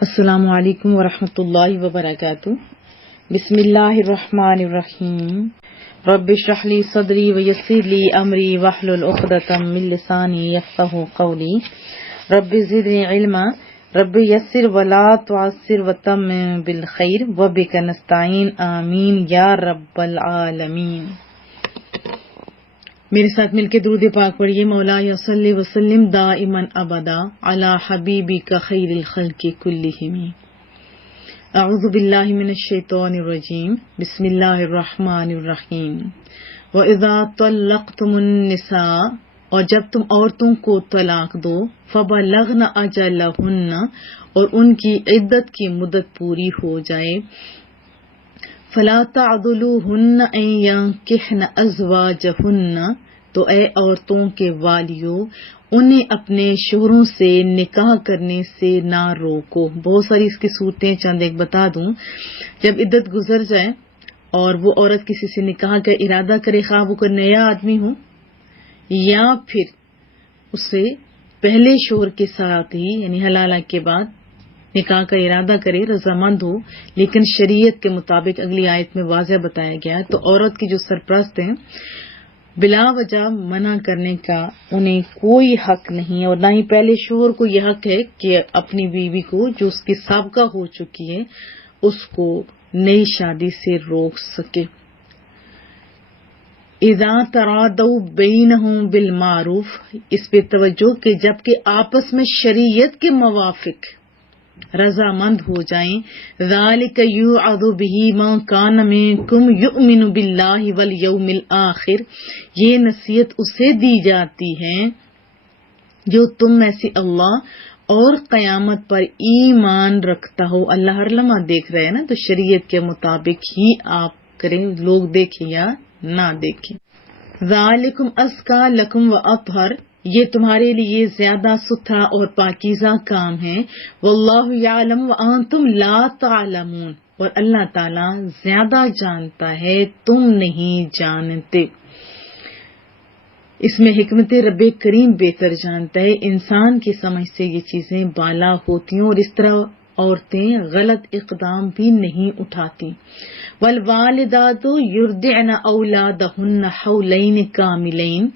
السلام علیکم ورحمۃ اللہ وبرکاتہ۔ بسم اللہ الرحمن الرحیم۔ رب اشرح لی صدری ویسر لی امری واحلل عقدۃ من لسانی یفقہوا قولی۔ رب زدنی علما، رب یسر ولا تعسر وتمم بالخیر وبک نستعین، آمین یا رب العالمین۔ میرے ساتھ مل کے درود پاک پڑھیے۔ مولایا صلی وسلم دائما ابدا علی حبیبک خیر الخلق کلہم۔ اعوذ باللہ من الشیطان الرجیم، بسم اللہ الرحمن الرحیم۔ وَإِذَا طَلَّقْتُمُ النِّسَاءَ، اور جب تم عورتوں کو طلاق دو، فَبَلَغْنَ أَجَلَهُنَّ، اور ان کی عدت کی مدت پوری ہو جائے، فَلَا تَعْضُلُوهُنَّ أَن يَنكِحْنَ أَزْوَاجَهُنَّ، تو اے عورتوں کے والیو، انہیں اپنے شوہروں سے نکاح کرنے سے نہ روکو۔ بہت ساری اس کی صورتیں چند ایک بتا دوں۔ جب عدت گزر جائے اور وہ عورت کسی سے نکاح کا ارادہ کرے، خواہ وہ کوئی نیا آدمی ہو یا پھر اسے پہلے شوہر کے ساتھ ہی یعنی حلالہ کے بعد نکاح کا ارادہ کرے، رضامند ہو، لیکن شریعت کے مطابق اگلی آیت میں واضح بتایا گیا، تو عورت کی جو سرپرست ہیں بلا وجہ منع کرنے کا انہیں کوئی حق نہیں، اور نہ ہی پہلے شوہر کو یہ حق ہے کہ اپنی بیوی کو جو اس کی سابقہ ہو چکی ہے اس کو نئی شادی سے روک سکے۔ اذا تراضوا بینہم بالمعروف، اس پہ توجہ کہ جبکہ آپس میں شریعت کے موافق رضامند ہو جائیں، ذالک یوعظ بہ من کان منکم یؤمن باللہ والیوم الآخر، یہ نصیحت اسے دی جاتی ہے جو تم میں سے اللہ اور قیامت پر ایمان رکھتا ہو۔ اللہ ہر لمحہ دیکھ رہے ہیں نا، تو شریعت کے مطابق ہی آپ کریں، لوگ دیکھیں یا نہ دیکھیں۔ ذالکم ازکی لکم واطہر، یہ تمہارے لیے زیادہ ستھرا اور پاکیزہ کام ہے۔ واللہ یعلم وانتم لا تعلمون، اور اللہ تعالیٰ زیادہ جانتا ہے، تم نہیں جانتے۔ اس میں حکمت رب کریم بہتر جانتا ہے، انسان کی سمجھ سے یہ چیزیں بالا ہوتی ہیں، اور اس طرح عورتیں غلط اقدام بھی نہیں اٹھاتی۔ والوالدات یرضعن اولادہن حولین کاملین،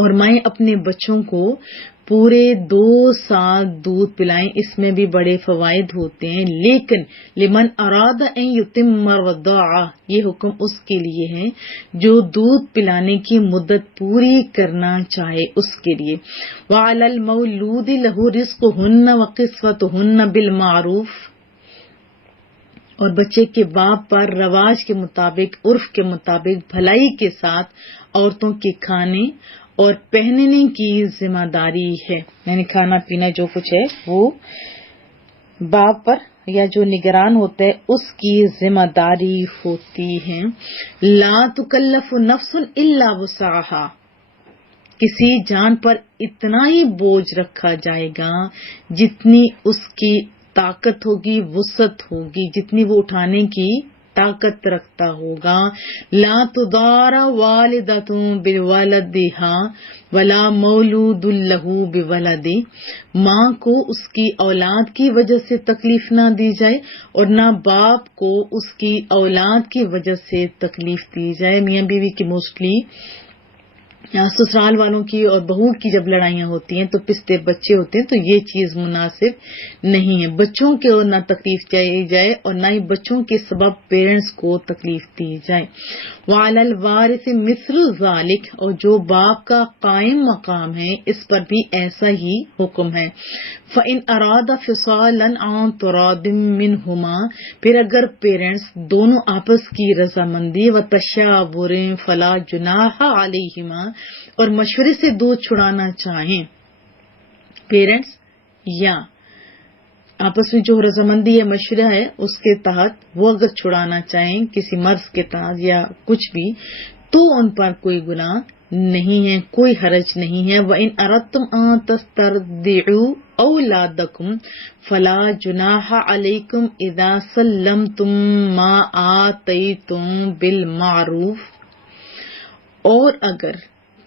اور مائیں اپنے بچوں کو پورے 2 سال دودھ پلائیں، اس میں بھی بڑے فوائد ہوتے ہیں، لیکن لمن اراد ان یتم الرضاعہ، یہ حکم اس کے لیے ہے جو دودھ پلانے کی مدت پوری کرنا چاہے، اس کے لیے۔ وعلی المولود لہ رزقہن وکسوتہن بالمعروف، اور بچے کے باپ پر رواج کے مطابق، عرف کے مطابق بھلائی کے ساتھ عورتوں کے کھانے اور پہننے کی ذمہ داری ہے، یعنی کھانا پینا جو کچھ ہے وہ باپ پر یا جو نگران ہوتا ہے اس کی ذمہ داری ہوتی ہے۔ لا تکلف نفس الا وسعها، کسی جان پر اتنا ہی بوجھ رکھا جائے گا جتنی اس کی طاقت ہوگی، وسعت ہوگی، جتنی وہ اٹھانے کی طاقت رکھتا ہوگا۔ لا تضار والدۃ بولدها ولا مولود لہ بولدہ، ماں کو اس کی اولاد کی وجہ سے تکلیف نہ دی جائے اور نہ باپ کو اس کی اولاد کی وجہ سے تکلیف دی جائے۔ میاں بیوی کی موسٹلی سسرال والوں کی اور بہو کی جب لڑائیاں ہوتی ہیں تو پستے بچے ہوتے ہیں، تو یہ چیز مناسب نہیں ہے۔ بچوں کو نہ تکلیف دی جائے اور نہ ہی بچوں کے سبب پیرنٹس کو تکلیف دی جائے۔ وعلی الوارث مثل ذلک، اور جو باپ کا قائم مقام ہے اس پر بھی ایسا ہی حکم ہے۔ فإن اراد فصالا عن تراض منہما، پھر اگر پیرنٹس دونوں آپس کی رضامندی و تشاور فلا جناح علیہما، اور مشورے سے دودھ چھڑانا چاہیں پیرنٹس، یا آپس میں جو رضامندی یا مشورہ ہے اس کے تحت وہ اگر چھڑانا چاہیں کسی مرض کے تحت یا کچھ بھی، تو ان پر کوئی گناہ نہیں ہے، کوئی حرج نہیں ہے۔ وَإِنْ أَرَدْتُمْ أَن تَسْتَرْضِعُوا أَوْلَادَكُمْ فَلَا جُنَاحَ عَلَيْكُمْ إِذَا سَلَّمْتُمْ مَا آتَيْتُمْ بِالْمَعْرُوفِ، اور اگر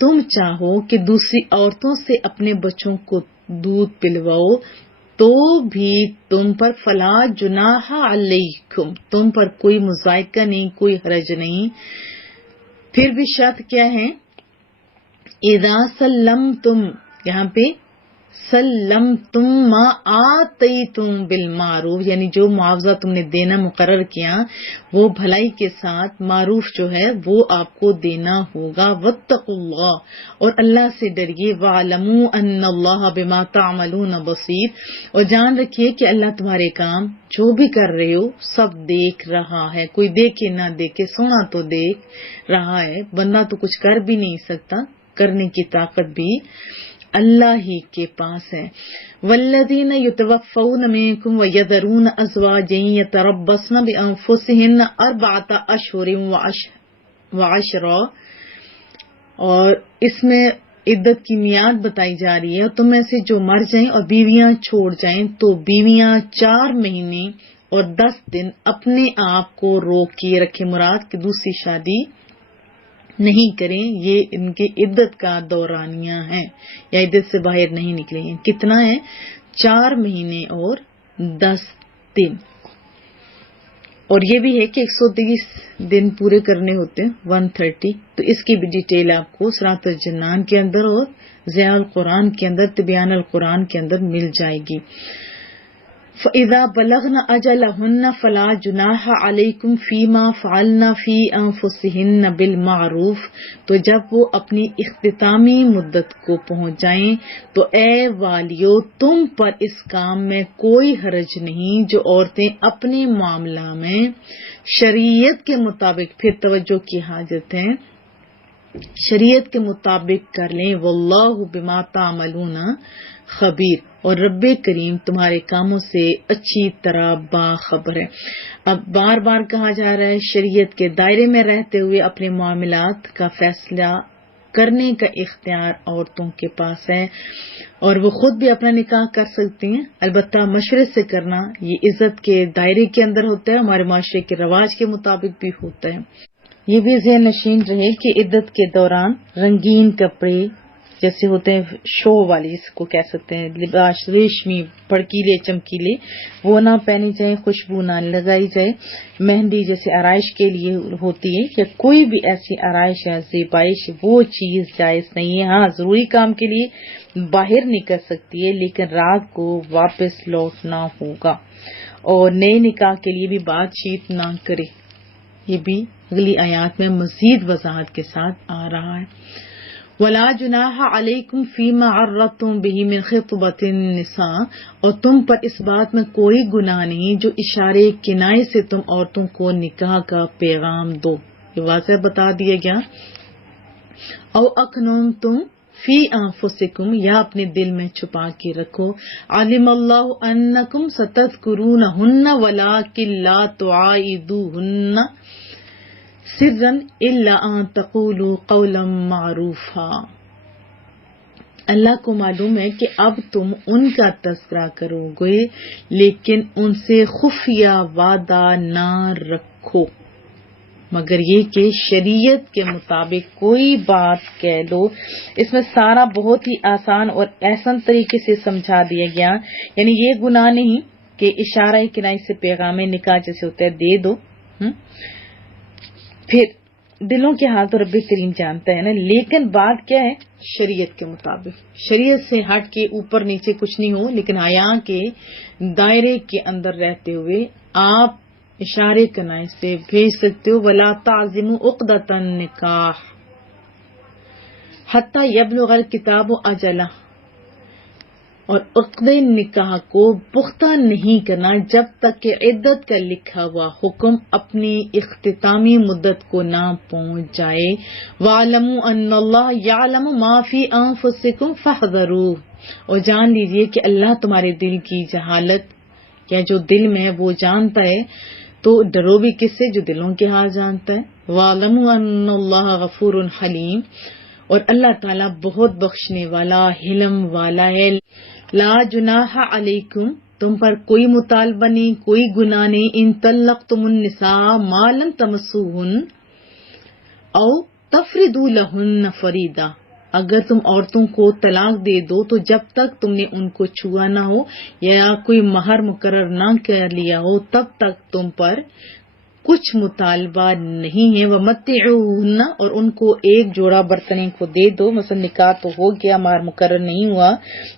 تم چاہو کہ دوسری عورتوں سے اپنے بچوں کو دودھ پلواؤ تو بھی تم پر فلا جناح علیکم، تم پر کوئی مذائقہ نہیں، کوئی حرج نہیں. پھر بھی شرط کیا ہے؟ اذا سلمتم، یہاں پہ سلمتم ما آتیتم بالمعروف، یعنی جو معاوضہ تم نے دینا مقرر کیا وہ بھلائی کے ساتھ، معروف جو ہے وہ آپ کو دینا ہوگا. واتقوا اللہ، اور اللہ سے ڈریے. وَاعْلَمُوا أَنَّ اللَّهَ بِمَا تَعْمَلُونَ بَصِيرٌ، اور جان رکھیے کہ اللہ تمہارے کام جو بھی کر رہے ہو سب دیکھ رہا ہے. کوئی دیکھے نہ دیکھے، سونا تو دیکھ رہا ہے. بندہ تو کچھ کر بھی نہیں سکتا، کرنے کی طاقت بھی اللہ ہی کے پاس ہے. والذین یتوفون منکم ویذرون ازواجا یتربصن بانفسہن اربعۃ اشہر وعشرا، اور اس میں عدت کی میعاد بتائی جا رہی ہے. اور تم میں سے جو مر جائیں اور بیویاں چھوڑ جائیں تو بیویاں 4 مہینے اور 10 دن اپنے آپ کو روک کے رکھے، مراد کہ دوسری شادی نہیں کریں. یہ ان کی عدت کا دورانیہ ہے، یا عدت سے باہر نہیں نکلیں. کتنا ہے؟ 4 مہینے اور 10 دن. اور یہ بھی ہے کہ 130 دن پورے کرنے ہوتے ہیں، 130. تو اس کی بھی ڈیٹیل آپ کو صراط الجنان کے اندر اور ضیاء القرآن کے اندر، تبیان القرآن کے اندر مل جائے گی. فَإِذَا بَلَغْنَ أَجَلَهُنَّ فَلَا جُنَاحَ عَلَيْكُمْ فِي مَا فَعَلْنَ فِي أَنفُسِهِنَّ بِالْمَعْرُوفِ، تو جب وہ اپنی اختتامی مدت کو پہنچ جائیں تو اے والیو تم پر اس کام میں کوئی حرج نہیں جو عورتیں اپنے معاملہ میں شریعت کے مطابق، پھر توجہ کی حاجت ہے، شریعت کے مطابق کر لیں. واللہ بما تعملون خبیر، اور رب کریم تمہارے کاموں سے اچھی طرح باخبر ہے. اب بار بار کہا جا رہا ہے شریعت کے دائرے میں رہتے ہوئے اپنے معاملات کا فیصلہ کرنے کا اختیار عورتوں کے پاس ہے، اور وہ خود بھی اپنا نکاح کر سکتی ہیں. البتہ مشورے سے کرنا یہ عزت کے دائرے کے اندر ہوتا ہے، ہمارے معاشرے کے رواج کے مطابق بھی ہوتا ہے. یہ بھی ذہن نشین رہے کہ عدت کے دوران رنگین کپڑے جیسے ہوتے ہیں، شو والی اس کو کہہ سکتے ہیں، لباس ریشمی بھڑکیلے چمکیلے وہ نہ پہنی جائیں، خوشبو نہ لگائی جائے. مہندی جیسے آرائش کے لیے ہوتی ہے یا کوئی بھی ایسی آرائش یا زیبائش، وہ چیز جائز نہیں ہے. ہاں ضروری کام کے لیے باہر نکل سکتی ہے، لیکن رات کو واپس لوٹنا ہوگا. اور نئے نکاح کے لیے بھی بات چیت نہ کرے. یہ بھی اگلی آیات میں مزید وضاحت کے ساتھ آ رہا ہے. وَلَا جُنَاحَ عَلَيْكُمْ فِي مَا عَرَّضْتُمْ بِهِ مِنْ خِطْبَةِ النِّسَاءِ، اور تم پر اس بات میں کوئی گناہ نہیں جو اشارے کنائے سے تم عورتوں کو نکاح کا پیغام دو. یہ واضح بتا دیا گیا. او اکنتم فی انفسکم، یا اپنے دل میں چھپا کے رکھو. علم اللہ انکم ستذکرونہن ولکن لا تواعدوہن سرا الا ان تقولوا قولا معروفا. اللہ کو معلوم ہے کہ اب تم ان کا تذکرہ کرو گے لیکن ان سے خفیہ وعدہ نہ رکھو، مگر یہ کہ شریعت کے مطابق کوئی بات کہہ لو. اس میں سارا بہت ہی آسان اور احسن طریقے سے سمجھا دیا گیا. یعنی یہ گناہ نہیں کہ اشارہ کنائی سے پیغام نکاح جیسے ہوتا ہے دے دو، پھر دلوں کے حال تو رب کریم جانتا ہے نا. لیکن بات کیا ہے؟ شریعت کے مطابق، شریعت سے ہٹ کے اوپر نیچے کچھ نہیں ہو، لیکن حیا کے دائرے کے اندر رہتے ہوئے آپ اشارے کنائے سے بھیج سکتے ہو. ولا تعزموا عقدۃ النکاح حتی یبلغ الکتاب اجلہ، اور عقد نکاح کو پختہ نہیں کرنا جب تک کہ عدت کا لکھا ہوا حکم اپنی اختتامی مدت کو نہ پہنچ جائے. وَاعْلَمُوا أَنَّ اللَّهَ يَعْلَمُ مَا فِي أَنفُسِكُمْ فَاحْذَرُوهُ، اور جان لیجئے کہ اللہ تمہارے دل کی جہالت یا جو دل میں ہے وہ جانتا ہے، تو ڈرو بھی کس سے؟ جو دلوں کے حال جانتا ہے. وَاعْلَمُوا أَنَّ اللَّهَ غَفُورٌ حَلِيمٌ، اور اللہ تعالیٰ بہت بخشنے والا حلم والا ہے. لا جناح علیکم، تم پر کوئی مطالبہ نہیں، کوئی گناہ نہیں. ان طلقتم النساء ما لم تمسوہن او تفردوا لہن فریضہ، اگر تم عورتوں کو طلاق دے دو تو جب تک تم نے ان کو چھوا نہ ہو یا کوئی مہر مقرر نہ کر لیا ہو تب تک تم پر کچھ مطالبہ نہیں ہے. وَمَتِّعُوهُنَّ اور ان کو ایک جوڑا برتنے کو دے دو. مثلا نکاح تو ہو گیا، مہر مقرر نہیں ہوا،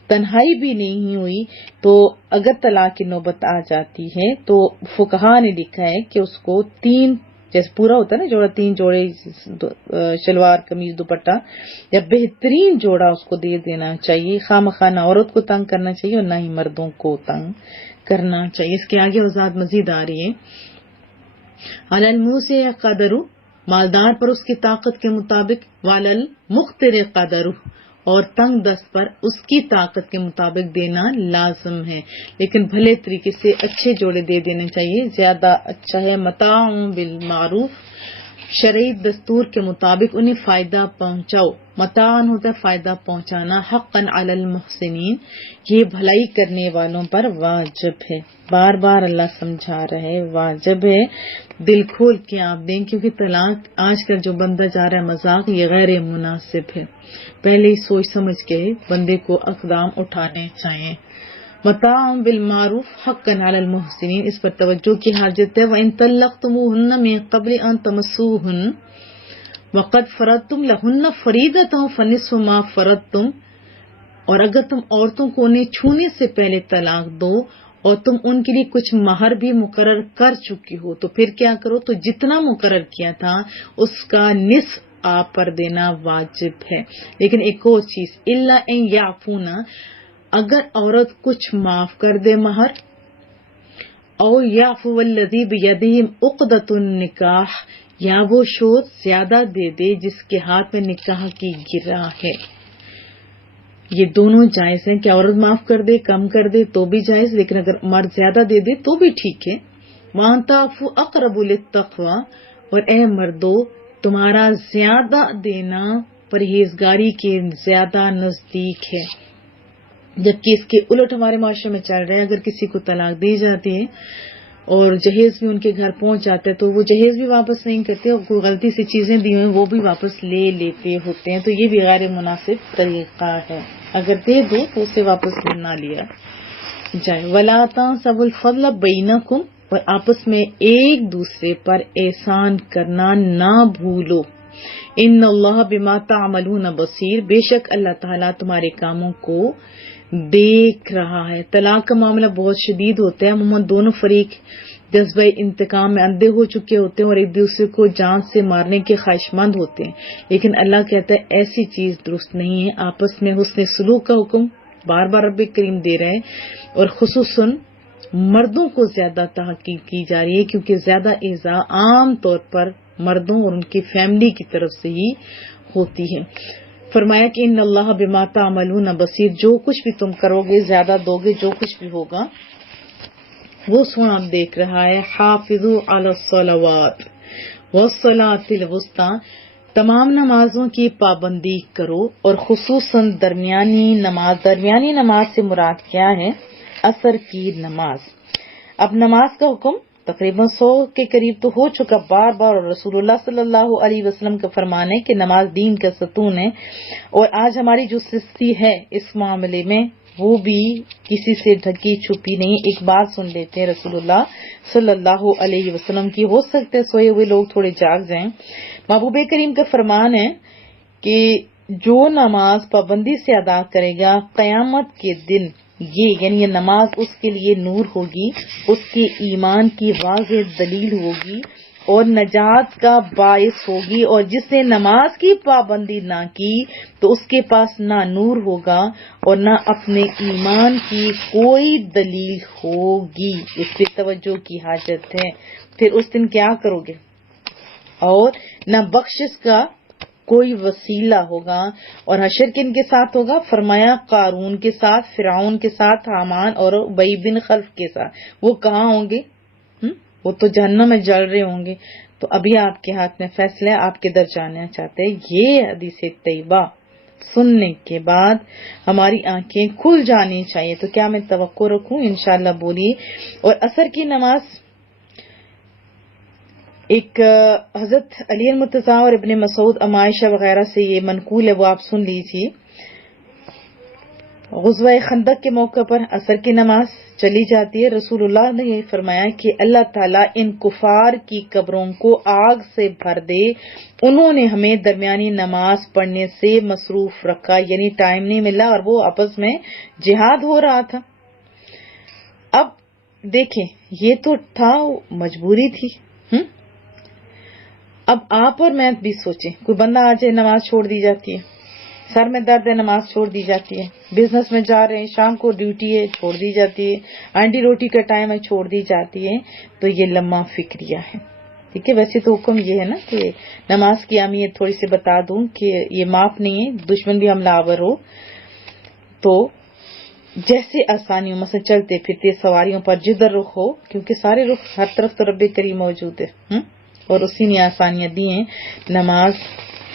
تنہائی بھی نہیں ہوئی، تو اگر طلاق کی نوبت آ جاتی ہے تو فقہا نے لکھا ہے کہ اس کو 3 جیسے پورا ہوتا ہے نا جوڑا، 3 جوڑے شلوار قمیض دوپٹہ یا بہترین جوڑا اس کو دے دینا چاہیے. خواہ نہ عورت کو تنگ کرنا چاہیے اور نہ ہی مردوں کو تنگ کرنا چاہیے. اس کے آگے وضاحت مزید آ رہی ہے. علی الموسع قدرہ مالدار پر اس کی طاقت کے مطابق، وعلی المقتر قدرہ اور تنگ دست پر اس کی طاقت کے مطابق دینا لازم ہے، لیکن بھلے طریقے سے اچھے جوڑے دے دینے چاہیے، زیادہ اچھا ہے. متاع بالمعروف شرعی دستور کے مطابق انہیں فائدہ پہنچاؤ. متاعن ہوتا ہے فائدہ پہنچانا. حقا علی المحسنین یہ بھلائی کرنے والوں پر واجب ہے. بار بار اللہ سمجھا رہے واجب ہے. دل کھول کے آپ دیں، کیونکہ طلاق آج کل جو بندہ جا رہا ہے مذاق، یہ غیر مناسب ہے. پہلے ہی سوچ سمجھ کے بندے کو اقدام اٹھانے چاہیے. متاع بالمعروف حقا علی المحسنین، اس پر توجہ کی حاجت ہے. وَإِن طَلَّقْتُمُوهُنَّ مِن قَبْلِ أَن تَمَسُّوهُنَّ وَقَدْ فَرَضْتُمْ لَهُنَّ فَرِيضَةً فَنِصْفُ مَا فَرَضْتُمْ، اور اگر تم عورتوں کو انہیں چھونے سے پہلے طلاق دو اور تم ان کے لیے کچھ مہر بھی مقرر کر چکی ہو تو پھر کیا کرو، تو جتنا مقرر کیا تھا اس کا نصف آپ پر دینا واجب ہے. لیکن ایک اور چیز، الا ان یعفونا، اگر عورت کچھ معاف کر دے مہر، او یعفو الذی بیدہ عقدۃ النکاح، یا وہ شوہر زیادہ دے دے جس کے ہاتھ میں نکاح کی گرہ ہے. یہ دونوں جائز ہیں کہ عورت معاف کر دے، کم کر دے تو بھی جائز، لیکن اگر مرد زیادہ دے دے تو بھی ٹھیک ہے. وَأَن تَعْفُوا أَقْرَبُ لِلتَّقْوَىٰ، اور اے مردو تمہارا زیادہ دینا پرہیزگاری کے زیادہ نزدیک ہے. جبکہ اس کے الٹ ہمارے معاشرے میں چل رہا ہے، اگر کسی کو طلاق دی جاتی ہے اور جہیز بھی ان کے گھر پہنچ جاتا ہے تو وہ جہیز بھی واپس نہیں کرتے، اور کوئی غلطی سے چیزیں دی ہوئی وہ بھی واپس لے لیتے ہوتے ہیں. تو یہ بھی غیر مناسب طریقہ ہے. اگر دے دو تو اسے واپس نہ لیا جائے. وَلَا تَنسَوُا الْفَضْلَ بَيْنَكُمْ، اور آپس میں ایک دوسرے پر احسان کرنا نہ بھولو. ان اللہ بما تعملون بصیر، بے شک اللہ تعالیٰ تمہارے کاموں کو دیکھ رہا ہے. طلاق کا معاملہ بہت شدید ہوتا ہے. عموماً دونوں فریق جذبہ انتقام میں اندھے ہو چکے ہوتے ہیں اور ایک دوسرے کو جان سے مارنے کے خواہش مند ہوتے ہیں، لیکن اللہ کہتا ہے ایسی چیز درست نہیں ہے. آپس میں حسن سلوک کا حکم بار بار رب کریم دے رہے ہیں، اور خصوصاً مردوں کو زیادہ تحقیق کی جا رہی ہے، کیونکہ زیادہ ایذا عام طور پر مردوں اور ان کی فیملی کی طرف سے ہی ہوتی ہے. فرمایا کہ ان اللہ بما تعملون بصیر، جو کچھ بھی تم کرو گے، زیادہ دو گے، جو کچھ بھی ہوگا وہ سونا دیکھ رہا ہے. حافظوا علی الصلوات والصلاۃ الوسطی، تمام نمازوں کی پابندی کرو اور خصوصاً درمیانی نماز. درمیانی نماز سے مراد کیا ہے؟ عصر کی نماز. اب نماز کا حکم تقریباً 100 کے قریب تو ہو چکا بار بار، اور رسول اللہ صلی اللہ علیہ وسلم کا فرمان ہے کہ نماز دین کا ستون ہے. اور آج ہماری جو سستی ہے اس معاملے میں وہ بھی کسی سے ڈھکی چھپی نہیں. ایک بات سن لیتے ہیں رسول اللہ صلی اللہ علیہ وسلم کی، ہو سکتے ہیں سوئے ہوئے لوگ تھوڑے جاگ جائیں. محبوب کریم کا فرمان ہے کہ جو نماز پابندی سے ادا کرے گا قیامت کے دن، یہ نماز اس کے لیے نور ہوگی، اس کے ایمان کی واضح دلیل ہوگی اور نجات کا باعث ہوگی. اور جس نے نماز کی پابندی نہ کی تو اس کے پاس نہ نور ہوگا اور نہ اپنے ایمان کی کوئی دلیل ہوگی. اس پہ توجہ کی حاجت ہے. پھر اس دن کیا کرو گے؟ اور نہ بخشش کا کوئی وسیلہ ہوگا. اور حشر کن کے ساتھ ہوگا؟ فرمایا قارون کے ساتھ، فرعون کے ساتھ، حامان اور ابی بن خلف کے ساتھ. وہ کہاں ہوں گے؟ وہ تو جہنم میں جل رہے ہوں گے. تو ابھی آپ کے ہاتھ میں فیصلہ ہے، آپ کدھر جانا چاہتے ہیں. یہ حدیث طیبہ سننے کے بعد ہماری آنکھیں کھل جانی چاہیے. تو کیا میں توقع رکھوں؟ انشاءاللہ بولیے. اور عصر کی نماز ایک حضرت علی المرتضیٰ اور ابن مسعود عائشہ وغیرہ سے یہ منقول ہے، وہ آپ سن لیجیے۔ غزوہ خندق کے موقع پر عصر کی نماز چلی جاتی ہے۔ رسول اللہ نے یہ فرمایا کہ اللہ تعالیٰ ان کفار کی قبروں کو آگ سے بھر دے، انہوں نے ہمیں درمیانی نماز پڑھنے سے مصروف رکھا، یعنی ٹائم نہیں ملا، اور وہ آپس میں جہاد ہو رہا تھا۔ اب دیکھیں، یہ تو تھا، مجبوری تھی۔ اب آپ اور میں بھی سوچیں، کوئی بندہ آ جائے، نماز چھوڑ دی جاتی ہے، سر میں درد ہے، نماز چھوڑ دی جاتی ہے، بزنس میں جا رہے ہیں، شام کو ڈیوٹی ہے، چھوڑ دی جاتی ہے، آنٹی روٹی کا ٹائم ہے، چھوڑ دی جاتی ہے، تو یہ لمحہ فکریہ ہے۔ ٹھیک ہے، ویسے تو حکم یہ ہے نا کہ نماز کی اہمیت تھوڑی سی بتا دوں کہ یہ معاف نہیں ہے، دشمن بھی حملہ آور ہو تو جیسے آسانی ہو، مثلا چلتے پھرتے سواریوں پر جدھر رخ ہو، کیونکہ سارے رخ ہر طرف تو رب کریم موجود ہے، اور اسی نے آسانیاں دی ہیں، نماز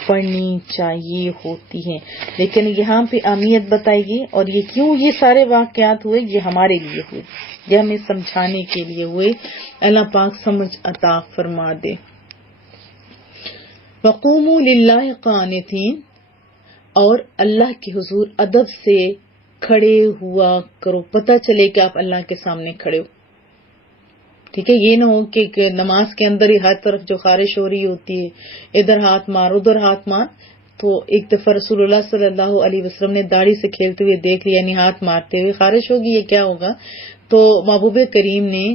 پڑھنی چاہیے ہوتی ہے۔ لیکن یہاں پہ اہمیت بتائی گئی، اور یہ کیوں یہ سارے واقعات ہوئے، یہ ہمارے لیے ہوئے، یہ ہمیں سمجھانے کے لیے ہوئے۔ اللہ پاک سمجھ عطا فرما دے۔ وقوموا للہ قانتین، اور اللہ کے حضور ادب سے کھڑے ہوا کرو، پتہ چلے کہ آپ اللہ کے سامنے کھڑے ہو۔ ٹھیک ہے، یہ نہ ہو کہ نماز کے اندر ہی ہر طرف جو خارش ہو رہی ہوتی ہے، ادھر ہاتھ مار ادھر ہاتھ مار۔ تو ایک دفعہ رسول اللہ صلی اللہ علیہ وسلم نے داڑھی سے کھیلتے ہوئے دیکھ لیا، یعنی ہاتھ مارتے ہوئے، خارش ہوگی، یہ کیا ہوگا؟ تو محبوب کریم نے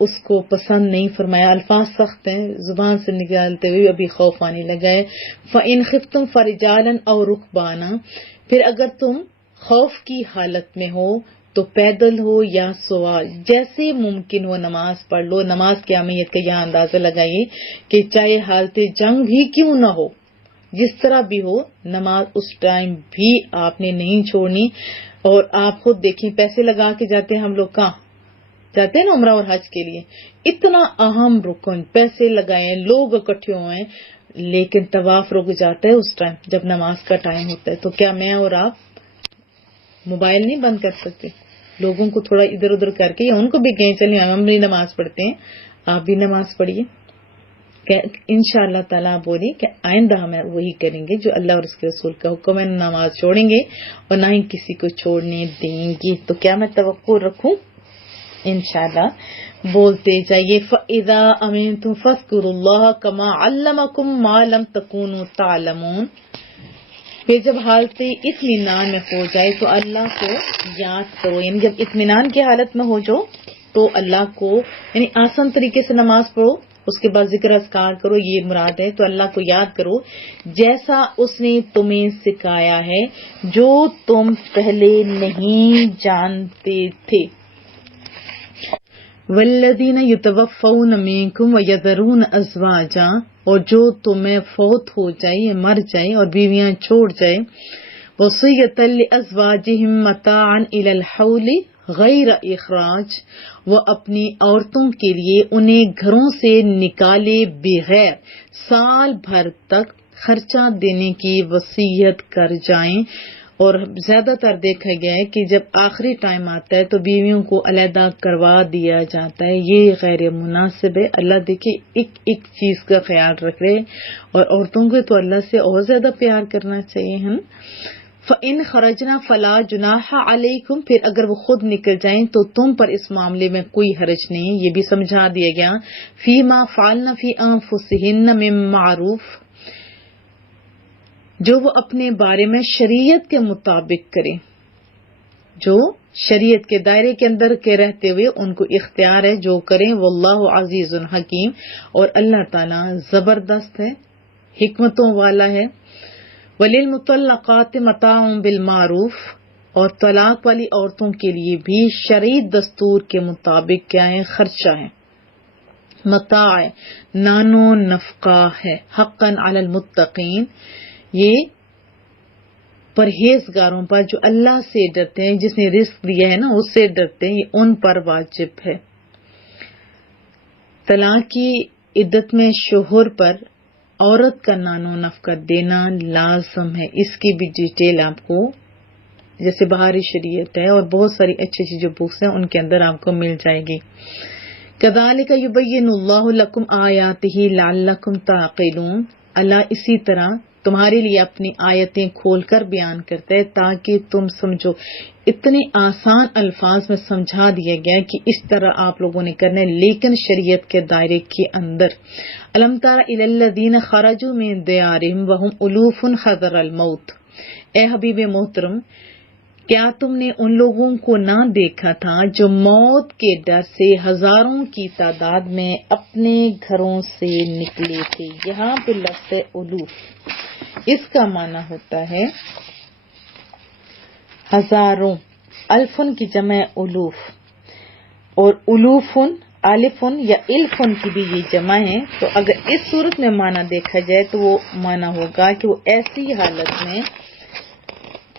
اس کو پسند نہیں فرمایا، الفاظ سخت ہیں، زبان سے نکالتے ہوئے ابھی خوف آنے لگا ہے۔ فَإِنْ خِفْتُمْ فَرِجَالًا أَوْ رُكْبَانًا، پھر اگر تم خوف کی حالت میں ہو تو پیدل ہو یا سوار، جیسے ممکن ہو نماز پڑھ لو۔ نماز کی اہمیت کا یہاں اندازہ لگائیے کہ چاہے حالت جنگ بھی کیوں نہ ہو، جس طرح بھی ہو، نماز اس ٹائم بھی آپ نے نہیں چھوڑنی۔ اور آپ خود دیکھیں، پیسے لگا کے جاتے ہیں ہم لوگ، کہاں جاتے ہیں نا عمرہ اور حج کے لیے، اتنا اہم رکن، پیسے لگائے، لوگ اکٹھے ہوئے ہیں، لیکن طواف رک جاتا ہے اس ٹائم جب نماز کا ٹائم ہوتا ہے۔ تو کیا میں اور آپ موبائل نہیں بند کر سکتے؟ لوگوں کو تھوڑا ادھر ادھر کر کے، یا ان کو بھی کہیں چلیں ہم بھی نماز پڑھتے ہیں، آپ بھی نماز پڑھیے۔ انشاءاللہ تعالیٰ بولی کہ آئندہ ہم وہی کریں گے جو اللہ اور اس کے رسول کا حکم ہے، نماز چھوڑیں گے اور نہ ہی کسی کو چھوڑنے دیں گے۔ تو کیا میں توقع رکھوں؟ انشاءاللہ بولتے جائیے۔ فَإِذَا أَمِنْتُمْ فَاذْكُرُوا اللَّهَ كَمَا عَلَّمَكُمْ مَا لَمْ تَكُونُوا تَعْلَمُونَ، پھر جب حالت اطمینان میں ہو جائے تو اللہ کو یاد کرو، یعنی جب اطمینان کی حالت میں ہو جو تو اللہ کو، یعنی آسان طریقے سے نماز پڑھو، اس کے بعد ذکر اذکار کرو، یہ مراد ہے۔ تو اللہ کو یاد کرو جیسا اس نے تمہیں سکھایا ہے، جو تم پہلے نہیں جانتے تھے۔ والذین یتوفون منکم ویذرون ازواجا، اور جو تمہیں فوت ہو جائے یا مر جائے اور بیویاں چھوڑ جائے، وصیۃ لازواجہم متاعا الی الحول غیر اخراج، وہ اپنی عورتوں کے لیے انہیں گھروں سے نکالے بغیر سال بھر تک خرچہ دینے کی وصیت کر جائیں۔ اور زیادہ تر دیکھا گیا ہے کہ جب آخری ٹائم آتا ہے تو بیویوں کو علیحدہ کروا دیا جاتا ہے، یہ غیر مناسب ہے۔ اللہ دیکھیں ایک ایک چیز کا خیال رکھ رہے، اور عورتوں کو تو اللہ سے اور زیادہ پیار کرنا چاہیے، ہے نا۔ فَإِنْ خَرَجْنَا فَلَا جُنَاحَ عَلَيْكُمْ، پھر اگر وہ خود نکل جائیں تو تم پر اس معاملے میں کوئی حرج نہیں، یہ بھی سمجھا دیا گیا۔ فِيمَا فَعَلْنَ فِي أَنفُسِهِنَّ مِن مَّعْرُوفٍ، جو وہ اپنے بارے میں شریعت کے مطابق کریں، جو شریعت کے دائرے کے اندر کے رہتے ہوئے ان کو اختیار ہے جو کریں۔ واللہ عزیز حکیم، اور اللہ تعالیٰ زبردست ہے، حکمتوں والا ہے۔ وَلِلْمُطَلَّقَاتِ مَتَاعٌ بِالْمَعْرُوفِ، اور طلاق والی عورتوں کے لیے بھی شرعی دستور کے مطابق کیا ہے؟ خرچہ ہے، متاع ہے، نانو نفقہ ہے۔ حقاً علی المتقین، یہ پرہیزگاروں پر جو اللہ سے ڈرتے ہیں، جس نے رزق دیا ہے نا اس سے ڈرتے ہیں، یہ ان پر واجب ہے۔ طلاق کی عدت میں شوہر پر عورت کا نانو نفقہ دینا لازم ہے۔ اس کی بھی ڈیٹیل آپ کو جیسے بہاری شریعت ہے اور بہت ساری اچھی اچھی جو بکس ہیں ان کے اندر آپ کو مل جائے گی کذالک یبین اللہ لکم آیاتہ لعلکم تعقلون، اللہ اسی طرح تمہارے لیے اپنی آیتیں کھول کر بیان کرتا ہے تاکہ تم سمجھو۔ اتنے آسان الفاظ میں سمجھا دیا گیا کہ اس طرح آپ لوگوں نے کرنا ہے، لیکن شریعت کے دائرے کے اندر۔ الم تر الی الذین خرجوا من دیارہم وہم الوف حذر الموت، اے حبیب محترم کیا تم نے ان لوگوں کو نہ دیکھا تھا جو موت کے ڈر سے ہزاروں کی تعداد میں اپنے گھروں سے نکلے تھے۔ یہاں پہ لفظ الوف، اس کا معنی ہوتا ہے ہزاروں، الفن کی جمع الوف، اور الوفن الفن یا الفن کی بھی یہ جمع ہے۔ تو اگر اس صورت میں معنی دیکھا جائے تو وہ معنی ہوگا کہ وہ ایسی حالت میں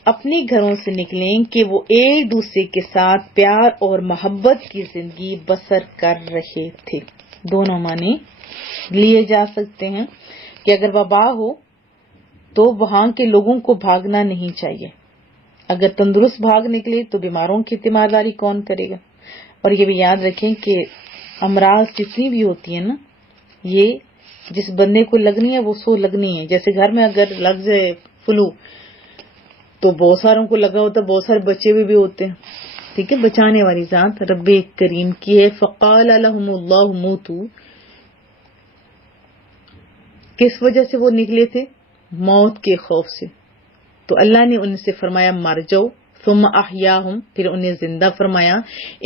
اپنے گھروں سے نکلیں کہ وہ ایک دوسرے کے ساتھ پیار اور محبت کی زندگی بسر کر رہے تھے۔ دونوں معنی لیے جا سکتے ہیں کہ اگر وبا ہو تو وہاں کے لوگوں کو بھاگنا نہیں چاہیے، اگر تندرست بھاگ نکلے تو بیماروں کی تیمارداری کون کرے گا۔ اور یہ بھی یاد رکھیں کہ امراض جتنی بھی ہوتی ہیں نا، یہ جس بندے کو لگنی ہے وہ سو لگنی ہے۔ جیسے گھر میں اگر لگ جائے فلو تو بہت ساروں کو لگا ہوتا ہے، بہت سارے بچے بھی ہوتے ہیں، ٹھیک ہے۔ بچانے والی ذات رب کریم کی ہے۔ فقال لهم اللہ موتوا، کس وجہ سے وہ نکلے تھے؟ موت کے خوف سے۔ تو اللہ نے ان سے فرمایا مر جاؤ، ثم احیاہم، پھر انہیں زندہ فرمایا۔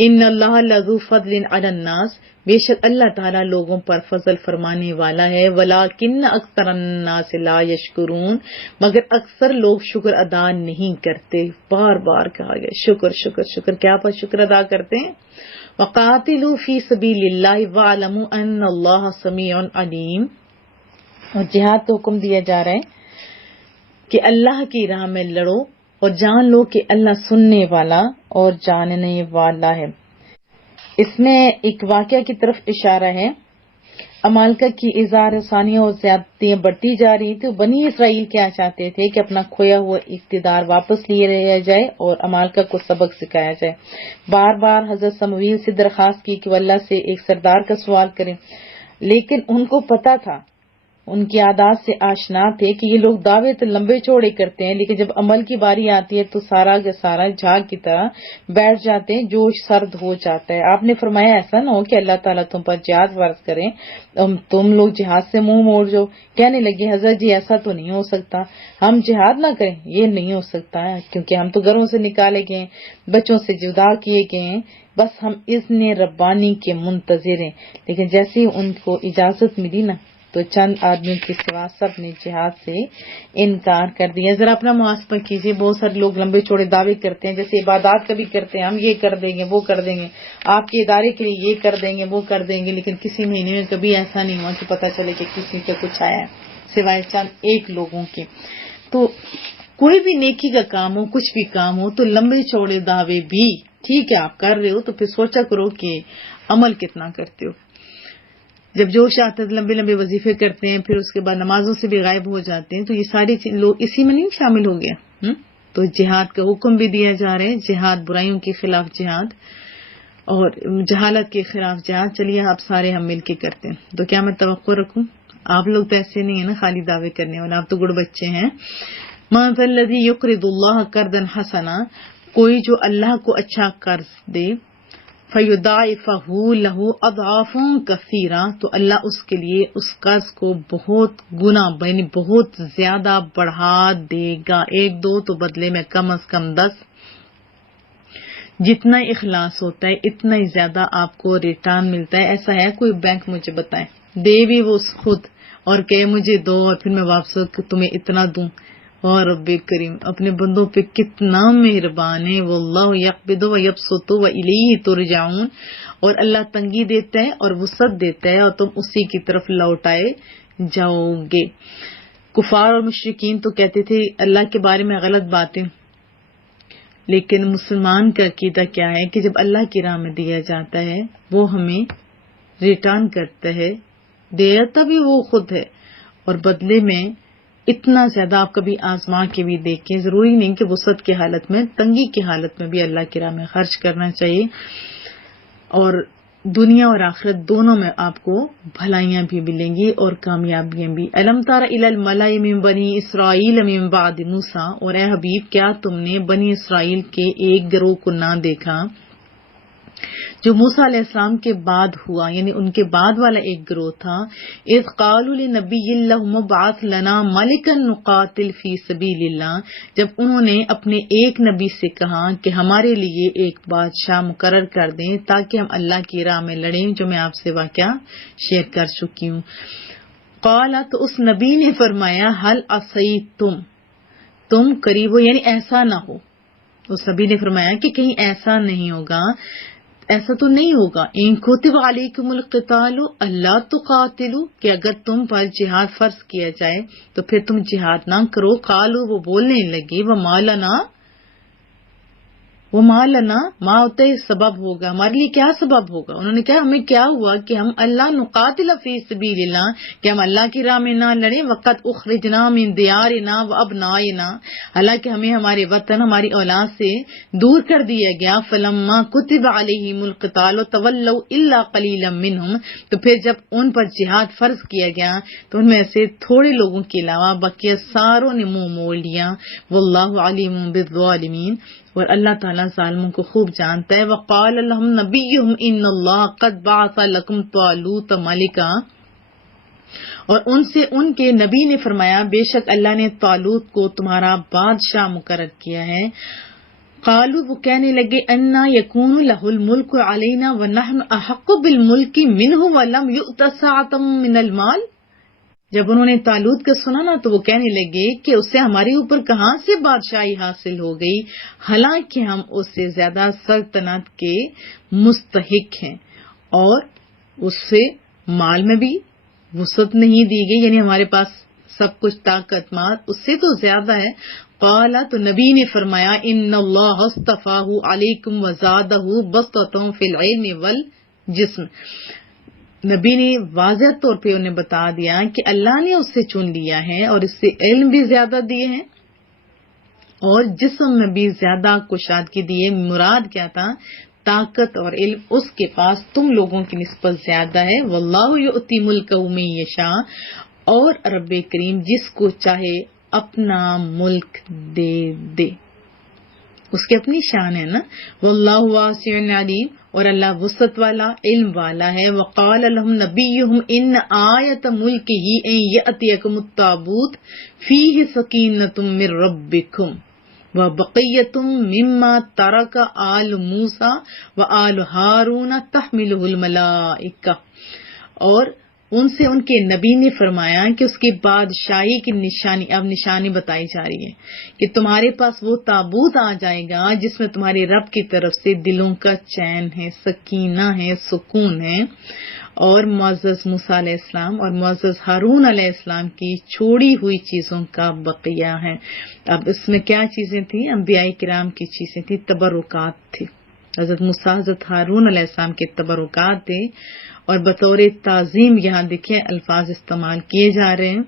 ان اللہ لذو فضل علی الناس، بے شک اللہ تعالیٰ لوگوں پر فضل فرمانے والا ہے۔ ولیکن اکثر الناس لا یشکرون، مگر اکثر لوگ شکر ادا نہیں کرتے۔ بار بار کہا گیا شکر شکر شکر، کیا پر شکر ادا کرتے ہیں؟ وقاتلوا فی سبیل اللہ واعلموا ان اللہ سمیع علیم، اور جہاد کا حکم دیا جا رہا ہے کہ اللہ کی راہ میں لڑو اور جان لو کہ اللہ سننے والا اور جاننے والا ہے۔ اس میں ایک واقعہ کی طرف اشارہ ہے۔ امالکہ کی اظہار ثانیہ اور زیادتیاں بڑھتی جا رہی تھی۔ بنی اسرائیل کیا چاہتے تھے کہ اپنا کھویا ہوا اقتدار واپس لیے رہا جائے اور امالکہ کو سبق سکھایا جائے۔ بار بار حضرت سمویل سے درخواست کی کہ وہ اللہ سے ایک سردار کا سوال کریں، لیکن ان کو پتا تھا، ان کی عادات سے آشنا تھے کہ یہ لوگ دعوے تو لمبے چوڑے کرتے ہیں، لیکن جب عمل کی باری آتی ہے تو سارا کا سارا جھاگ کی طرح بیٹھ جاتے ہیں، جوش سرد ہو جاتا ہے۔ آپ نے فرمایا ایسا نہ ہو کہ اللہ تعالیٰ تم پر جہاد فرض کریں، تم لوگ جہاد سے منہ موڑ جاؤ۔ کہنے لگے حضرت جی ایسا تو نہیں ہو سکتا، ہم جہاد نہ کریں، یہ نہیں ہو سکتا ہے، کیونکہ ہم تو گھروں سے نکالے گئے ہیں، بچوں سے جدا کیے گئے ہیں، بس ہم اذن ربانی کے منتظر ہیں۔ لیکن جیسے ہی ان کو اجازت ملی نا تو چند آدمیوں کے سوا سب نے جہاد سے انکار کر دیا۔ ذرا اپنا محاسبہ کیجئے، بہت سارے لوگ لمبے چوڑے دعوے کرتے ہیں، جیسے عبادات کا بھی کرتے ہیں، ہم یہ کر دیں گے وہ کر دیں گے، آپ کے ادارے کے لیے یہ کر دیں گے وہ کر دیں گے، لیکن کسی مہینے میں کبھی ایسا نہیں ہوا کہ پتہ چلے کہ کسی کا کچھ آیا ہے سوائے چند ایک لوگوں کے۔ تو کوئی بھی نیکی کا کام ہو، کچھ بھی کام ہو، تو لمبے چوڑے دعوے بھی ٹھیک ہے، آپ کر رہے ہو تو پھر سوچا کرو کہ عمل کتنا کرتے ہو۔ جب جوش آتے ہیں لمبے لمبے وظیفے کرتے ہیں، پھر اس کے بعد نمازوں سے بھی غائب ہو جاتے ہیں، تو یہ ساری لوگ اسی میں نہیں شامل ہو گیا۔ تو جہاد کا حکم بھی دیا جا رہا ہے، جہاد برائیوں کے خلاف جہاد اور جہالت کے خلاف جہاد۔ چلیے آپ سارے ہم مل کے کرتے ہیں۔ تو کیا میں توقع رکھوں؟ آپ لوگ تو ایسے نہیں ہیں نا خالی دعوے کرنے والے، آپ تو گڑ بچے ہیں۔ مَن ذَا الَّذِي يُقْرِضُ اللَّهَ قَرْضًا حَسَنًا، کوئی جو اللہ کو اچھا قرض دے، فَيُضَاعِفَهُ لَهُ أَضْعَافًا كَثِيرًا، تو اللہ اس کے لیے اس قرض کو بہت گنا یعنی بہت زیادہ بڑھا دے گا۔ ایک دو تو بدلے میں کم از کم 10۔ جتنا اخلاص ہوتا ہے اتنا ہی زیادہ آپ کو ریٹرن ملتا ہے۔ ایسا ہے کوئی بینک مجھے بتائے دے بھی وہ خود اور کہے مجھے دو اور پھر میں واپس تمہیں اتنا دوں؟ اور رب کریم اپنے بندوں پہ کتنا مہربان ہے۔ واللہ یقبض ویبسط والیہ ترجعون، اور اللہ تنگی دیتا ہے اور وسعت دیتا ہے اور تم اسی کی طرف لوٹائے جاؤ گے۔ کفار اور مشرکین تو کہتے تھے اللہ کے بارے میں غلط باتیں، لیکن مسلمان کا عقیدہ کیا ہے کہ جب اللہ کی راہ میں دیا جاتا ہے وہ ہمیں ریٹرن کرتا ہے، دیتا بھی وہ خود ہے، اور بدلے میں اتنا زیادہ آپ کبھی آزما کے بھی دیکھیں۔ ضروری نہیں کہ وسعت کی حالت میں، تنگی کی حالت میں بھی اللہ کی راہ میں خرچ کرنا چاہیے۔ اور دنیا اور آخرت دونوں میں آپ کو بھلائیاں بھی ملیں گی اور کامیابیاں بھی. الم تر الی الملأ من بنی اسرائیل من بعد موسیٰ، اور اے حبیب کیا تم نے بنی اسرائیل کے ایک گروہ کو نہ دیکھا جو موسیٰ علیہ السلام کے بعد ہوا، یعنی ان کے بعد والا ایک گروہ تھا. اذ قالوا لنبی اللہم ابعث لنا ملکا نقاتل فی سبیل اللہ، جب انہوں نے اپنے ایک نبی سے کہا کہ ہمارے لیے ایک بادشاہ مقرر کر دیں تاکہ ہم اللہ کی راہ میں لڑیں، جو میں آپ سے واقعہ شیئر کر چکی ہوں. قال، تو اس نبی نے فرمایا، حل عصیتم، تم قریب ہو، یعنی ایسا نہ ہو. اس نبی نے فرمایا کہ کہیں ایسا نہیں ہوگا، ایسا تو نہیں ہوگا، ان کتب علیکم القتال اللہ تقاتلوا، کہ اگر تم پر جہاد فرض کیا جائے تو پھر تم جہاد نہ کرو. قالوا، وہ بولنے لگے، وما لنا، ما ہوتا ہے سبب ہوگا، ہمارے لیے کیا سبب ہوگا. انہوں نے کہا ہمیں کیا ہوا کہ ہم اللہ نقاتل فی سبیل اللہ، کہ ہم اللہ کی راہ میں نہ لڑیں. وقت اخرجنا من دیارنا و ابنائنا، حالانکہ ہمیں ہمارے وطن، ہماری اولاد سے دور کر دیا گیا. فلما کتب علیہم القتال تولوا الا قلیلا منہم، تو پھر جب ان پر جہاد فرض کیا گیا تو ان میں سے تھوڑے لوگوں کے علاوہ بقیہ ساروں نے منہ موڑ لیا. واللہ علیم بالظالمین، اور اللہ تعالیٰ ظالموں کو خوب جانتا ہے. وقال لهم نبیہم ان اللہ قد بعث لکم طالوت ملکا، اور ان سے ان کے نبی نے فرمایا بے شک اللہ نے طالوت کو تمہارا بادشاہ مقرر کیا ہے. قالوا، وہ کہنے لگے، انا یکون لہ الملک علینا ونحن احق بالملک منہ ولم یؤت سعۃ من المال. جب انہوں نے طالوت کا سنا نا تو وہ کہنے لگے کہ اس سے ہمارے اوپر کہاں سے بادشاہی حاصل ہو گئی، حالانکہ ہم اس سے زیادہ سلطنت کے مستحق ہیں اور اس سے مال میں بھی وسعت نہیں دی گئی، یعنی ہمارے پاس سب کچھ طاقت مال اس سے تو زیادہ ہے. قال، تو نبی نے فرمایا، ان اللہ اصطفاہ علیکم وزادہ بسطۃ فی العلم والجسم. نبی نے واضح طور پہ انہیں بتا دیا کہ اللہ نے اس سے چن لیا ہے اور اس سے علم بھی زیادہ دیے ہیں اور جسم میں بھی زیادہ کشادگی دی ہے. مراد کیا تھا؟ طاقت اور علم اس کے پاس تم لوگوں کی نسبت زیادہ ہے. واللہ یؤتی ملکہ من یشاء، اور رب کریم جس کو چاہے اپنا ملک دے اس کی اپنی شان ہے نا. واللہ واسع علیم، اور اللہ وسعت والا علم والا ہے. وقال لهم نبیہم ان آیت ملکہ ان یأتیکم التابوت فیہ سکینۃ من ربکم وبقیۃ مما ترک آل موسیٰ وآل ہارون تحملہ الملائکہ. اور ان سے ان کے نبی نے فرمایا کہ اس کی بادشاہی کی نشانی، اب نشانی بتائی جا رہی ہے کہ تمہارے پاس وہ تابوت آ جائے گا جس میں تمہارے رب کی طرف سے دلوں کا چین ہے، سکینہ ہے، سکون ہے، اور معزز موسیٰ علیہ السلام اور معزز ہارون علیہ السلام کی چھوڑی ہوئی چیزوں کا بقیہ ہے. اب اس میں کیا چیزیں تھیں؟ انبیاء کرام کی چیزیں تھیں، تبرکات تھے. حضرت موسیٰ، حضرت ہارون علیہ السلام کے تبرکات تھے، اور بطور تعظیم یہاں دیکھیں الفاظ استعمال کیے جا رہے ہیں.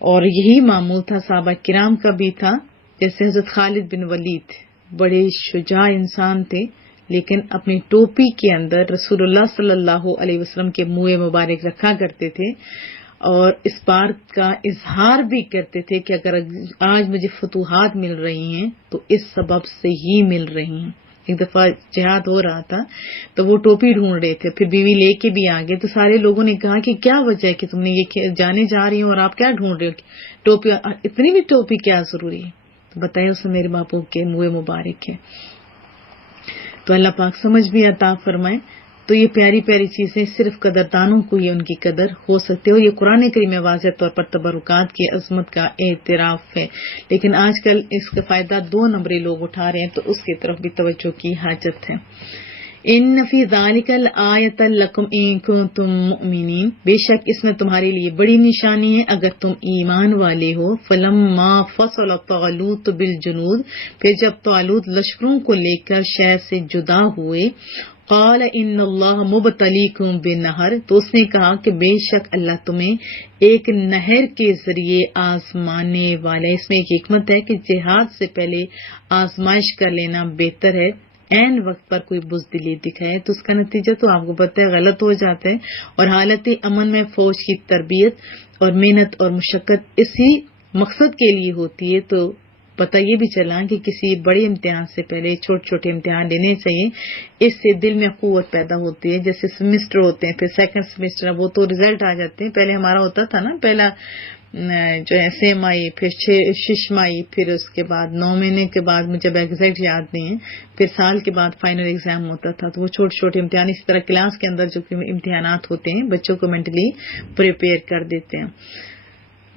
اور یہی معمول تھا صحابہ کرام کا بھی تھا. جیسے حضرت خالد بن ولید بڑے شجاع انسان تھے، لیکن اپنی ٹوپی کے اندر رسول اللہ صلی اللہ علیہ وسلم کے منہ مبارک رکھا کرتے تھے اور اس بات کا اظہار بھی کرتے تھے کہ اگر آج مجھے فتوحات مل رہی ہیں تو اس سبب سے ہی مل رہی ہیں. ایک دفعہ جہاد ہو رہا تھا تو وہ ٹوپی ڈھونڈ رہے تھے، پھر بیوی لے کے بھی آگے، تو سارے لوگوں نے کہا کہ کیا وجہ ہے کہ تم نے یہ جانے جا رہی ہو اور آپ کیا ڈھونڈ رہے ہو، ٹوپی، اتنی بھی ٹوپی کیا ضروری ہے؟ تو بتایا اس میں میرے باپو کے منہ مبارک ہے. تو اللہ پاک سمجھ بھی عطا فرمائے. تو یہ پیاری پیاری چیزیں صرف قدردانوں کو ہی ان کی قدر ہو سکتی ہے، اور یہ قرآن کریم میں واضح طور پر تبرکات کی عظمت کا اعتراف ہے. لیکن آج کل اس کا فائدہ 2 نمبری لوگ اٹھا رہے ہیں، تو اس کی طرف بھی توجہ کی حاجت ہے. ان فی ذالک لآیۃ لکم ان کنتم مؤمنین، بے شک اس میں تمہارے لیے بڑی نشانی ہے اگر تم ایمان والے ہو. فلما فصل طالوت بالجنود، پھر جب طالوت لشکروں کو لے کر شہر سے جدا ہوئے، قال ان اللہ مبتلیکم بنہر، تو اس نے کہا کہ بے شک اللہ تمہیں ایک نہر کے ذریعے آزمانے والا ہے. اس میں ایک حکمت ہے کہ جہاد سے پہلے آزمائش کر لینا بہتر ہے عین وقت پر کوئی بزدلی دکھائے تو اس کا نتیجہ تو آپ کو پتہ ہے غلط ہو جاتا ہے. اور حالت امن میں فوج کی تربیت اور محنت اور مشقت اسی مقصد کے لیے ہوتی ہے. تو پتہ یہ بھی چلا کہ کسی بڑے امتحان سے پہلے چھوٹے چھوٹے امتحان لینے چاہیے. اس سے دل میں قوت پیدا ہوتی ہے. جیسے سیمسٹر ہوتے ہیں، پھر سیکنڈ سیمسٹر، وہ تو ریزلٹ آ جاتے ہیں. پہلے ہمارا ہوتا تھا نا، پہلا جو ہے سیم آئی، پھر ششم آئی، پھر اس کے بعد 9 مہینے کے بعد مجھے ایگزیکٹ یاد نہیں ہے، پھر سال کے بعد فائنل ایگزام ہوتا تھا. تو وہ چھوٹے چھوٹے امتحان اسی طرح کلاس کے اندر جو امتحانات ہوتے ہیں بچوں کو مینٹلی پریپیئر کر دیتے ہیں.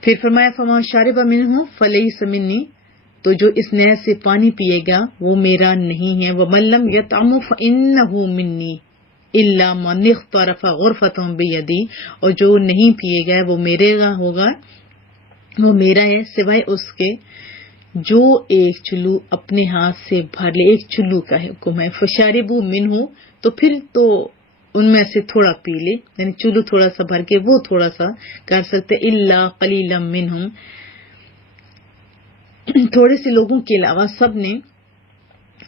پھر فرمایا فما شارب منہ فلیس منی، تو جو اس نہر سے پانی پیے گا وہ میرا نہیں ہے. ومن لم یطعم فانہ منی الا من اغترف غرفۃ بیدی، اور جو نہیں پیے گا وہ میرے ہوگا، وہ میرا ہے سوائے اس کے جو ایک چلو اپنے ہاتھ سے بھر لے. ایک چلو کا حکم ہے. فشاربوا منہ، تو پھر تو ان میں سے تھوڑا پی لے، یعنی چلو تھوڑا سا بھر کے وہ تھوڑا سا کر سکتے. الا قلیلا منہم، تھوڑے سے لوگوں کے علاوہ سب نے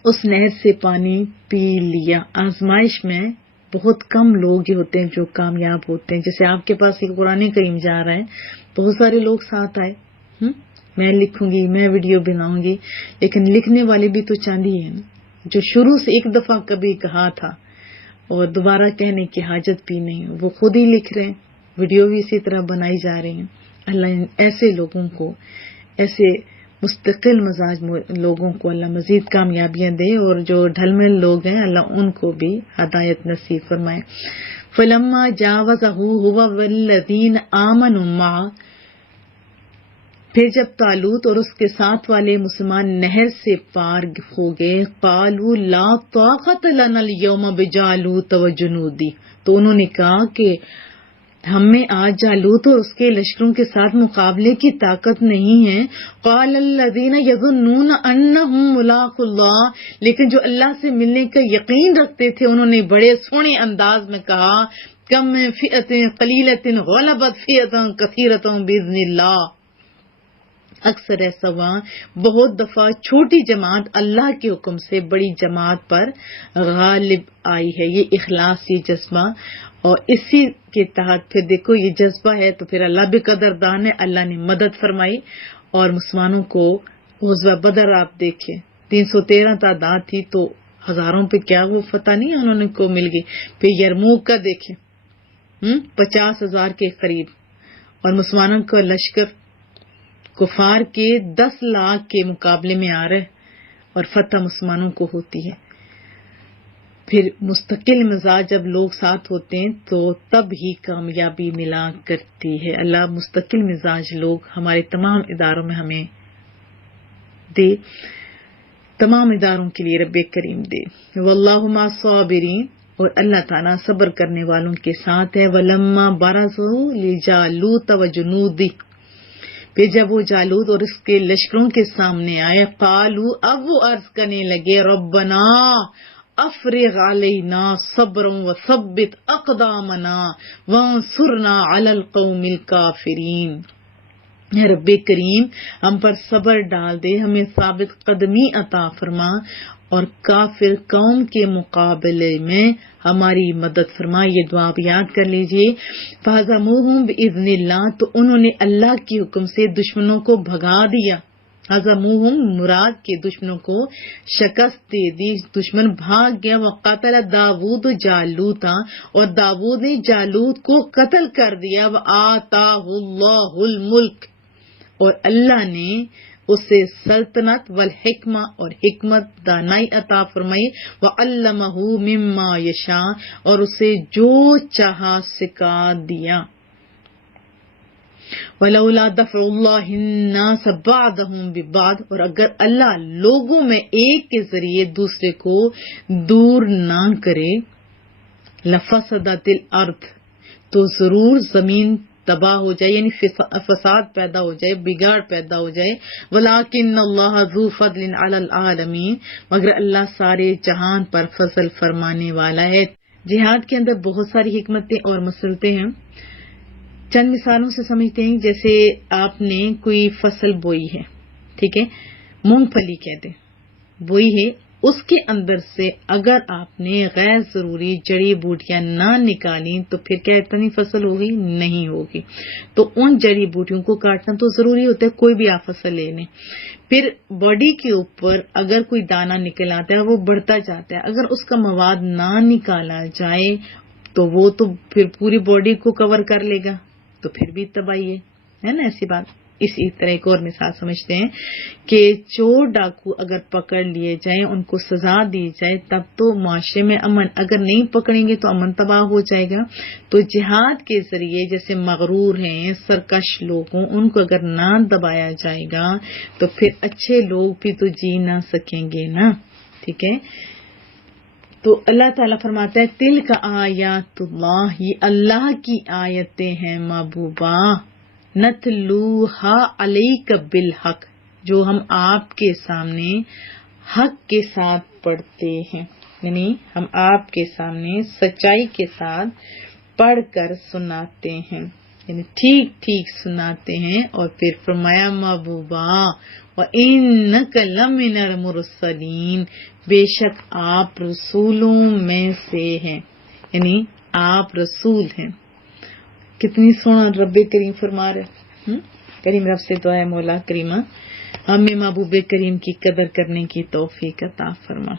اس نہر سے پانی پی لیا. آزمائش میں بہت کم لوگ ہی ہوتے ہیں جو کامیاب ہوتے ہیں. جیسے آپ کے پاس ایک قرآن کریم جا رہا ہے، بہت سارے لوگ ساتھ آئے، میں لکھوں گی، میں ویڈیو بناؤں گی، لیکن لکھنے والے بھی تو چاندی ہے نا، جو شروع سے ایک دفعہ کبھی کہا تھا اور دوبارہ کہنے کی حاجت بھی نہیں، وہ خود ہی لکھ رہے ہیں، ویڈیو بھی اسی طرح بنائی جا رہی ہیں. اللہ ایسے لوگوں کو، ایسے مستقل مزاج لوگوں کو اللہ مزید کامیابیاں دے، اور جو ڈھل مل لوگ ہیں اللہ ان کو بھی ہدایت نصیب فرمائے. فلما جاوزہ هو والذین آمنوا معہ، پھر جب طالوت اور اس کے ساتھ والے مسلمان نہر سے پار ہو گئے، قالوا لا طاقت لنا اليوم بجالوت وجنودی، تو انہوں نے کہا کہ ہمیں آج جالوت اور اس کے لشکروں کے ساتھ مقابلے کی طاقت نہیں ہے. قال الذین یظنون انہم ملاقو اللہ، لیکن جو اللہ سے ملنے کا یقین رکھتے تھے انہوں نے بڑے سونے انداز میں کہا کم من فئۃ قلیلۃ غلبت فئۃ کثیرۃ باذن اللہ. اکثر ایسا ہوا بہت دفعہ چھوٹی جماعت اللہ کے حکم سے بڑی جماعت پر غالب آئی ہے. یہ اخلاص، یہ جذبہ، اور اسی کے تحت پھر دیکھو یہ جذبہ ہے تو پھر اللہ بھی قدردان ہے. اللہ نے مدد فرمائی اور مسلمانوں کو غزوہ بدر آپ دیکھیں 313 تعداد تھی تو ہزاروں پہ کیا وہ فتح نہیں انہوں نے کو مل گئی. پھر یرموک کا دیکھیں 50,000 کے قریب، اور مسلمانوں کا لشکر کفار کے 10 لاکھ کے مقابلے میں آ رہے اور فتح مسلمانوں کو ہوتی ہے. پھر مستقل مزاج جب لوگ ساتھ ہوتے ہیں تو تب ہی کامیابی ملا کرتی ہے. اللہ مستقل مزاج لوگ ہمارے تمام اداروں میں ہمیں دے، تمام اداروں کے لیے رب کریم دے. واللہ مع الصابرین، اور اللہ تعالیٰ صبر کرنے والوں کے ساتھ ہے. ولما برزوا لجالوت وجنودہ، پھر جب وہ جالوت اور اس کے لشکروں کے سامنے آئے، قالوا، اب وہ عرض کرنے لگے، ربنا افرغ علینا صبرا وثبت اقدامنا وانصرنا علی القوم الکافرین. اے رب کریم ہم پر صبر ڈال دے، ہمیں ثابت قدمی عطا فرما اور کافر قوم کے مقابلے میں ہماری مدد فرما. یہ دعا آپ یاد کر لیجئے. فہزموہم باذن اللہ، تو انہوں نے اللہ کے حکم سے دشمنوں کو بھگا دیا. ہزموہم مراد کے دشمنوں کو شکست دے دی، دشمن بھاگ گیا. وقتل داود جالوتا، اور داود نے جالوت کو قتل کر دیا. وآتاہ اللہ الملک، اور اللہ نے اسے سلطنت والحکمہ اور حکمت دانائی عطا فرمائی. وعلمہ مما یشاء، اور اسے جو چاہا سکھا دیا. ولولا دفع اللہ الناس بعضهم ببعض، اور اگر اللہ لوگوں میں ایک کے ذریعے دوسرے کو دور نہ کرے، لفسدت الارض، تو ضرور زمین تباہ ہو جائے، یعنی فساد پیدا ہو جائے، بگاڑ پیدا ہو جائے. ولیکن اللہ ذو فضل علی العالمین، مگر اللہ سارے جہان پر فضل فرمانے والا ہے. جہاد کے اندر بہت ساری حکمتیں اور مسلطیں ہیں. چند مثالوں سے سمجھتے ہیں. جیسے آپ نے کوئی فصل بوئی ہے، ٹھیک ہے، مونگ پھلی کہتے ہیں، بوئی ہے اس کے اندر سے اگر آپ نے غیر ضروری جڑی بوٹیاں نہ نکالیں تو پھر کیا اتنی فصل ہوگی؟ نہیں ہوگی. تو ان جڑی بوٹیوں کو کاٹنا تو ضروری ہوتا ہے، کوئی بھی آپ فصل لے لیں. پھر باڈی کے اوپر اگر کوئی دانہ نکل آتا ہے وہ بڑھتا جاتا ہے، اگر اس کا مواد نہ نکالا جائے تو وہ تو پھر پوری باڈی کو کور کر لے گا، تو پھر بھی تباہی ہے نا. ایسی بات. اسی طرح ایک اور مثال سمجھتے ہیں کہ چور ڈاکو اگر پکڑ لیے جائیں، ان کو سزا دی جائے، تب تو معاشرے میں امن، اگر نہیں پکڑیں گے تو امن تباہ ہو جائے گا. تو جہاد کے ذریعے جیسے مغرور ہیں، سرکش لوگ ہوں، ان کو اگر نہ دبایا جائے گا تو پھر اچھے لوگ بھی تو جی نہ سکیں گے نا. ٹھیک ہے. تو اللہ تعالیٰ فرماتا ہے تل کا آیات اللہ، یہ اللہ کی آیتیں ہیں محبوبہ، نتلوہا علیک بالحق، جو ہم آپ کے سامنے حق کے ساتھ پڑھتے ہیں، یعنی ہم آپ کے سامنے سچائی کے ساتھ پڑھ کر سناتے ہیں، یعنی ٹھیک ٹھیک سناتے ہیں. اور پھر فرمایا محبوبہ وَإِنَّكَ لَمِنَ الْمُرْسَلِينَ، بے شک آپ رسولوں میں سے ہیں، یعنی آپ رسول ہیں. کتنی سونا رب کریم فرما رہے. کریم رب سے دعا ہے مولا کریمہ ہمیں محبوب کریم کی قدر کرنے کی توفیق عطا فرما.